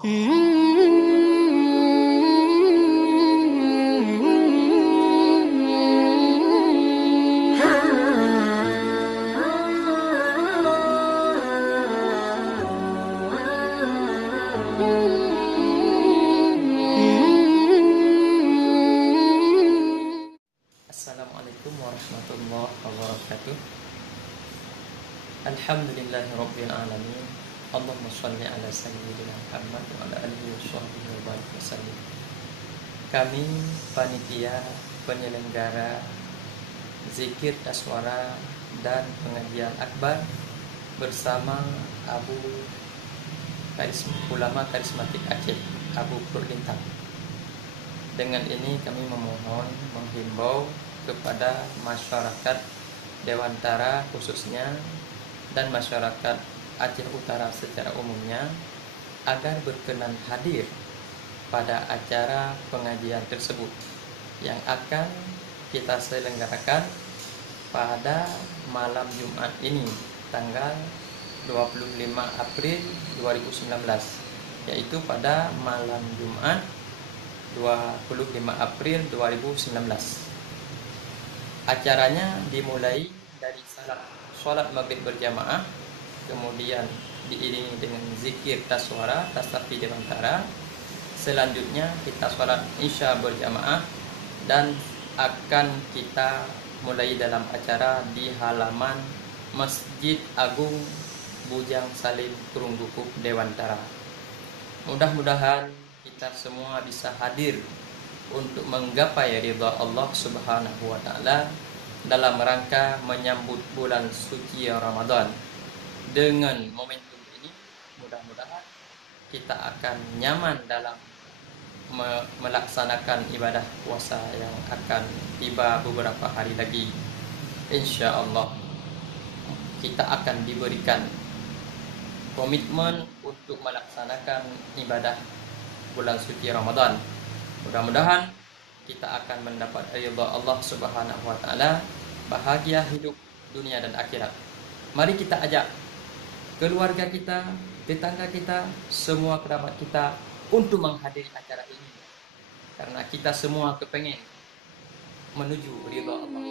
Assalamualaikum warahmatullahi wabarakatuh. Alhamdulillahirabbil alamin. Allahumma shalli ala sayyidina Muhammad wa ala alihi washabbihi wa barik wasallim. Kami panitia penyelenggara zikir taswara dan pengajian akbar bersama Ulama Karismatik Aceh, Abu Kurlintang. Dengan ini kami memohon menghimbau kepada masyarakat Dewantara khususnya dan masyarakat Aceh Utara secara umumnya agar berkenan hadir pada acara pengajian tersebut yang akan kita selenggarakan pada malam Jumat ini tanggal 25 April 2019, yaitu pada malam Jumat 25 April 2019. Acaranya dimulai dari salat maghrib berjamaah, kemudian diiringi dengan zikir taswara tasafi Dewantara. Selanjutnya kita salat isya berjamaah dan akan kita mulai dalam acara di halaman Masjid Agung Bujang Salim Turunggukuk Dewantara. Mudah-mudahan kita semua bisa hadir untuk menggapai ridha Allah Subhanahu wa taala dalam rangka menyambut bulan suci Ramadan. Dengan momentum ini, mudah-mudahan kita akan nyaman dalam melaksanakan ibadah puasa yang akan tiba beberapa hari lagi. Insya Allah kita akan diberikan komitmen untuk melaksanakan ibadah bulan suci Ramadan. Mudah-mudahan kita akan mendapat ridha Allah Subhanahu wa taala, bahagia hidup dunia dan akhirat. Mari kita ajak keluarga kita, tetangga kita, semua kerabat kita untuk menghadiri acara ini, karena kita semua kepengen menuju ridha Allah.